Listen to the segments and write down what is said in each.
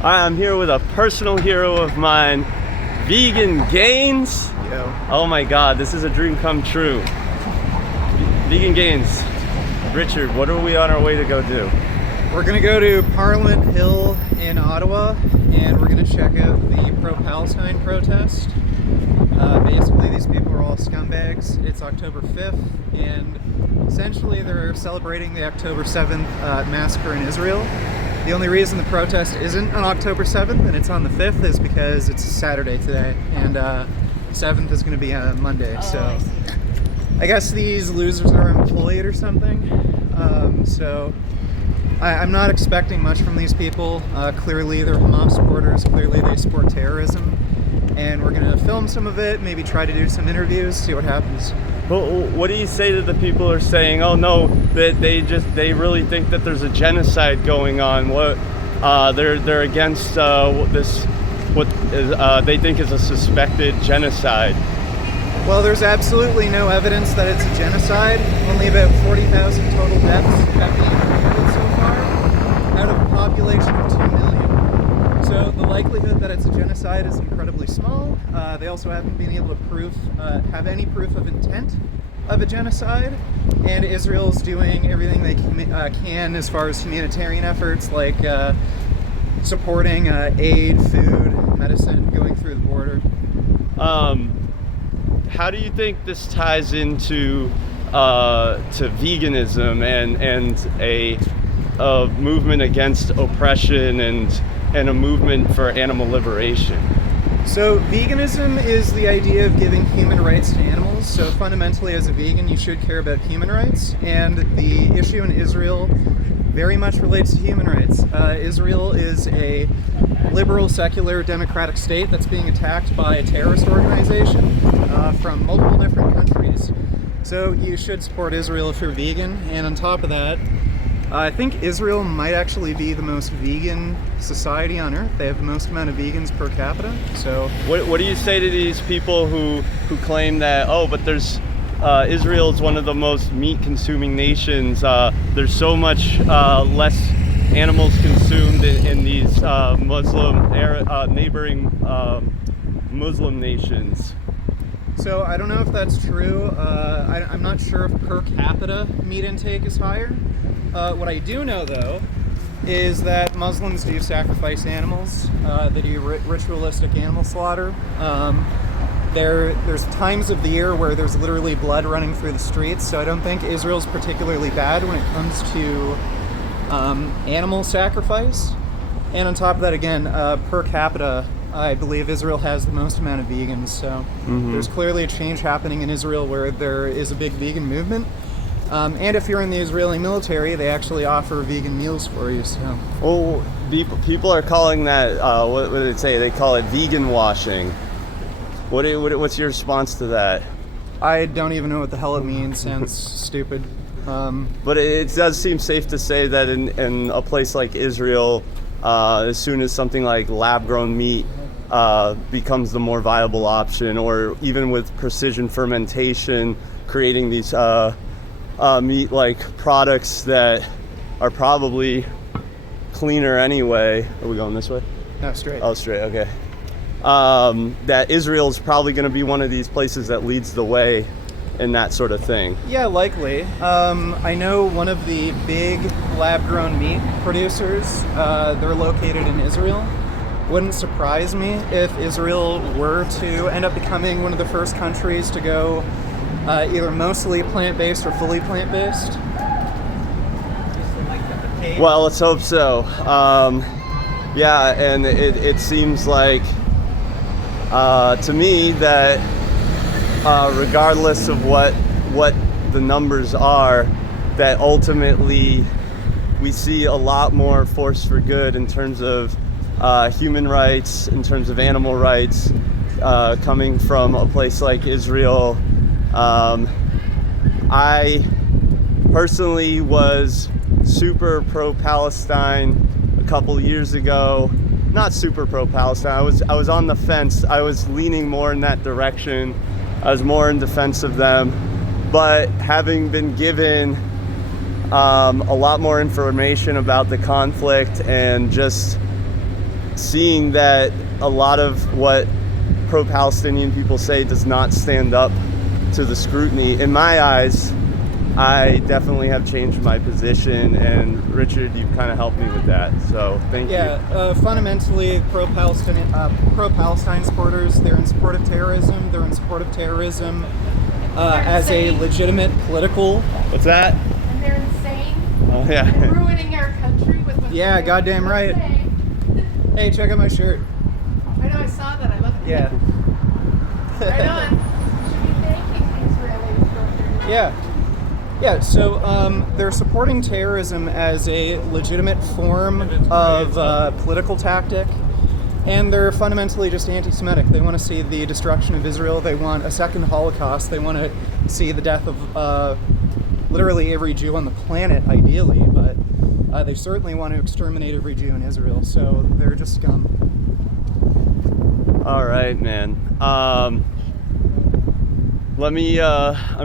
I'm here with a personal hero of mine, Vegan Gains. Yo. Oh my God, this is a dream come true. Vegan Gains. Richard, what are we on our way to go do? We're gonna go to Parliament Hill in Ottawa, and we're gonna check out the pro-Palestine protest. Basically, these people are all scumbags. It's October 5th, and essentially they're celebrating the October 7th massacre in Israel. The only reason the protest isn't on October 7th and it's on the 5th is because it's Saturday today, and 7th is going to be a Monday. So I guess these losers are employed or something. So I'm not expecting much from these people. Clearly they're Hamas supporters. Clearly they support terrorism. And we're going to film some of it, maybe try to do some interviews, see what happens. Well, what do you say to the people who are saying, oh no, that they really think that there's a genocide going on? What they're against this, what they think is a suspected genocide? Well, there's absolutely no evidence that it's a genocide. Only about 40,000 total deaths have been reported so far, out of a population of 2 million. So the likelihood that it's a genocide is incredibly small. They also haven't been able to have any proof of intent of a genocide. And Israel's doing everything they can as far as humanitarian efforts, like supporting aid, food, medicine, going through the border. How do you think this ties into to veganism and a movement against oppression and a movement for animal liberation? So veganism is the idea of giving human rights to animals. So fundamentally, as a vegan, you should care about human rights. And the issue in Israel very much relates to human rights. Israel is a liberal, secular, democratic state that's being attacked by a terrorist organization from multiple different countries. So you should support Israel if you're vegan. And on top of that, I think Israel might actually be the most vegan society on earth. They have the most amount of vegans per capita. So what do you say to these people who claim that, but there's Israel is one of the most meat-consuming nations. There's so much less animals consumed in these neighboring Muslim nations. So I don't know if that's true. I'm not sure if per capita meat intake is higher. What I do know, though, is that Muslims do sacrifice animals. They do ritualistic animal slaughter. There's times of the year where there's literally blood running through the streets, so I don't think Israel's particularly bad when it comes to animal sacrifice. And on top of that, again, per capita, I believe Israel has the most amount of vegans, so there's clearly a change happening in Israel where there is a big vegan movement. And if you're in the Israeli military, they actually offer vegan meals for you. So, well, people are calling that what do they say? They call it vegan washing. What's your response to that? I don't even know what the hell it means. Sounds stupid. But it does seem safe to say that in a place like Israel, as soon as something like lab-grown meat becomes the more viable option, or even with precision fermentation, creating these meat-like products that are probably cleaner anyway. Are we going this way? No, straight. Oh, straight, okay. That Israel's probably going to be one of these places that leads the way in that sort of thing. Yeah, likely. I know one of the big lab-grown meat producers, they're located in Israel. Wouldn't surprise me if Israel were to end up becoming one of the first countries to go either mostly plant-based or fully plant-based. Well, let's hope so. Yeah, and it seems like to me that regardless of what the numbers are, that ultimately we see a lot more force for good in terms of human rights, in terms of animal rights, coming from a place like Israel. I personally was super pro-Palestine a couple years ago. Not super pro-Palestine. I was on the fence. I was leaning more in that direction. I was more in defense of them. But having been given a lot more information about the conflict and just seeing that a lot of what pro-Palestinian people say does not stand up to the scrutiny, in my eyes, I definitely have changed my position, and Richard, you've kind of helped me with that, so thank you. Yeah, fundamentally, pro-Palestine supporters, they're in support of terrorism. They're in support of terrorism as a legitimate political... What's that? And they're insane. Oh, yeah. And ruining our country with what Yeah, they're goddamn right. saying. Hey, check out my shirt. I know, I saw that. I love it. Yeah. Right on. Should be thanking the Israelis for their... Yeah, so they're supporting terrorism as a legitimate form of political tactic, and they're fundamentally just anti-Semitic. They want to see the destruction of Israel. They want a second Holocaust. They want to see the death of literally every Jew on the planet, ideally, but they certainly want to exterminate every Jew in Israel, so they're just scum. All right, man. I'm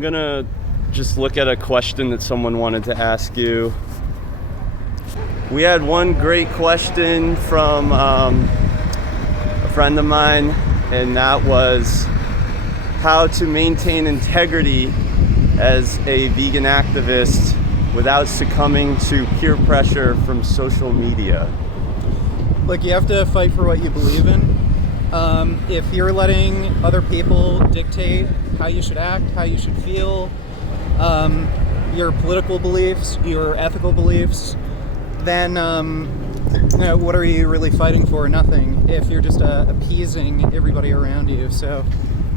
gonna just look at a question that someone wanted to ask you. We had one great question from a friend of mine, and that was how to maintain integrity as a vegan activist without succumbing to peer pressure from social media. Look, you have to fight for what you believe in. If you're letting other people dictate how you should act, how you should feel, your political beliefs, your ethical beliefs, then what are you really fighting for? Nothing, if you're just appeasing everybody around you. So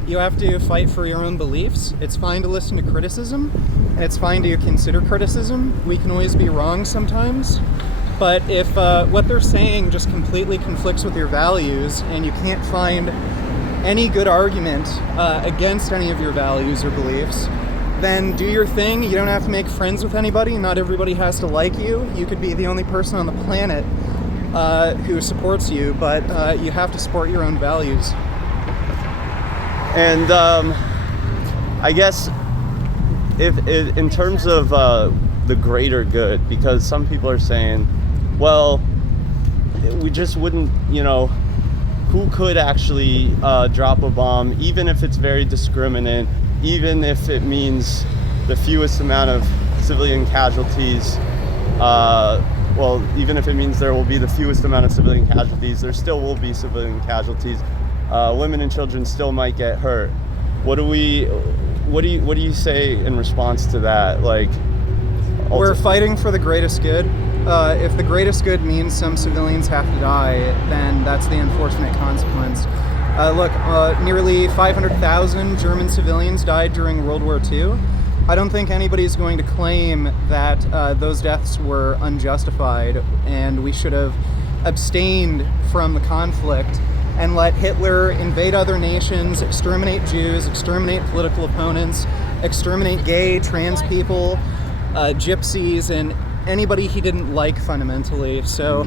you have to fight for your own beliefs. It's fine to listen to criticism, and it's fine to consider criticism. We can always be wrong sometimes. But if what they're saying just completely conflicts with your values and you can't find any good argument against any of your values or beliefs, then do your thing. You don't have to make friends with anybody. Not everybody has to like you. You could be the only person on the planet who supports you, but you have to support your own values. And I guess if in terms of the greater good, because some people are saying, well, we just wouldn't, who could actually drop a bomb, even if it's very discriminant, even if it means the fewest amount of civilian casualties, even if it means there will be the fewest amount of civilian casualties, there still will be civilian casualties. Women and children still might get hurt. What do you say in response to that? We're fighting for the greatest good. If the greatest good means some civilians have to die, then that's the unfortunate consequence. Nearly 500,000 German civilians died during World War II. I don't think anybody's going to claim that those deaths were unjustified, and we should have abstained from the conflict and let Hitler invade other nations, exterminate Jews, exterminate political opponents, exterminate gay, trans people, gypsies, and anybody he didn't like fundamentally. So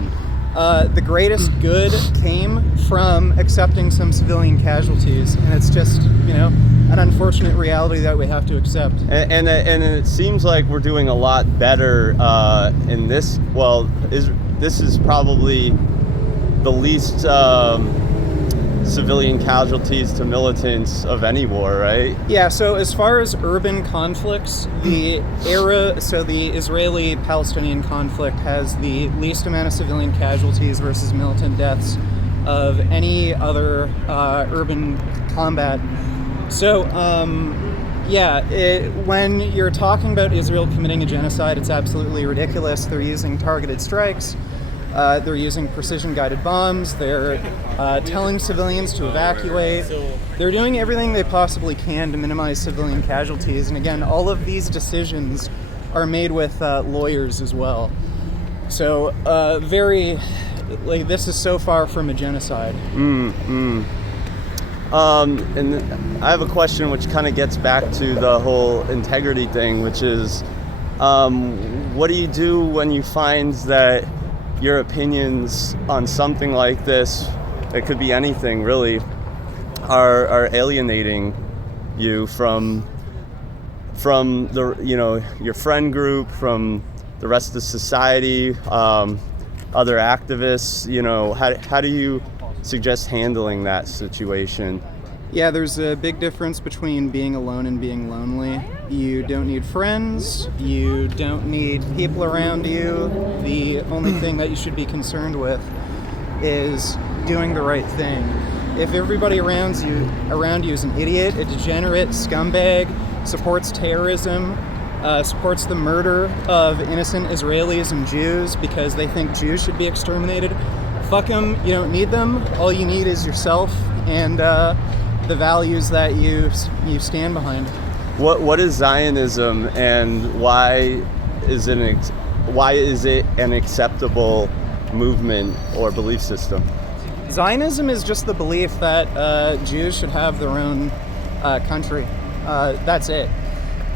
the greatest good came from accepting some civilian casualties, and it's just, an unfortunate reality that we have to accept. And it seems like we're doing a lot better in this. Well, this is probably the least civilian casualties to militants of any war, right? Yeah, so as far as urban conflicts, the Israeli-Palestinian conflict has the least amount of civilian casualties versus militant deaths of any other urban combat. So, when you're talking about Israel committing a genocide, it's absolutely ridiculous. They're using targeted strikes. They're using precision-guided bombs. They're telling civilians to evacuate. They're doing everything they possibly can to minimize civilian casualties. And again, all of these decisions are made with lawyers as well. So, this is so far from a genocide. And I have a question which kind of gets back to the whole integrity thing, which is, what do you do when you find that your opinions on something like this, it could be anything really, are alienating you from the your friend group, from the rest of society? other activists? You know, how do you suggest handling that situation? Yeah, there's a big difference between being alone and being lonely. You don't need friends, you don't need people around you. The only thing that you should be concerned with is doing the right thing. If everybody around you is an idiot, a degenerate, scumbag, supports terrorism, supports the murder of innocent Israelis and Jews because they think Jews should be exterminated, fuck them, you don't need them. All you need is yourself and the values that you stand behind. What is Zionism, and why is it an acceptable movement or belief system? Zionism is just the belief that Jews should have their own country. That's it.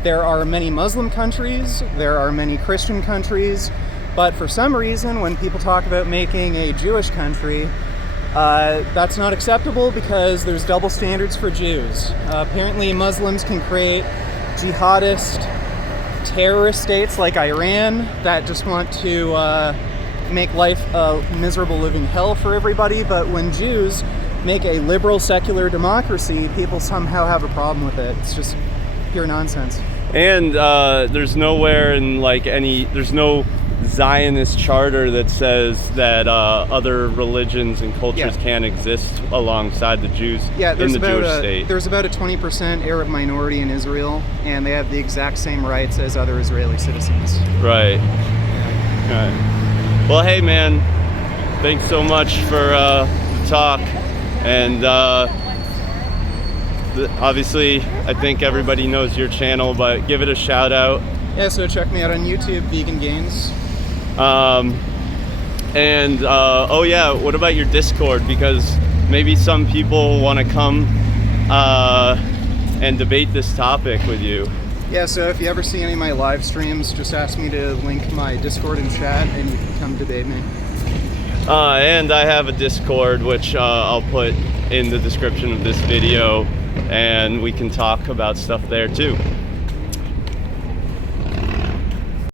There are many Muslim countries, there are many Christian countries, but for some reason, when people talk about making a Jewish country, that's not acceptable because there's double standards for Jews. Apparently, Muslims can create jihadist terrorist states like Iran that just want to make life a miserable living hell for everybody, but when Jews make a liberal secular democracy, people somehow have a problem with it. It's just pure nonsense. And there's nowhere in there's no Zionist charter that says that other religions and cultures can't exist alongside the Jews in the Jewish state. There's about a 20% Arab minority in Israel, and they have the exact same rights as other Israeli citizens. Right. Right. Well, hey, man, thanks so much for the talk. And obviously, I think everybody knows your channel, but give it a shout out. Yeah, so check me out on YouTube, Vegan Gains. Oh yeah, what about your Discord? Because maybe some people want to come and debate this topic with you. Yeah, so if you ever see any of my live streams, just ask me to link my Discord and chat, and you can come debate me. And I have a Discord, which I'll put in the description of this video, and we can talk about stuff there too.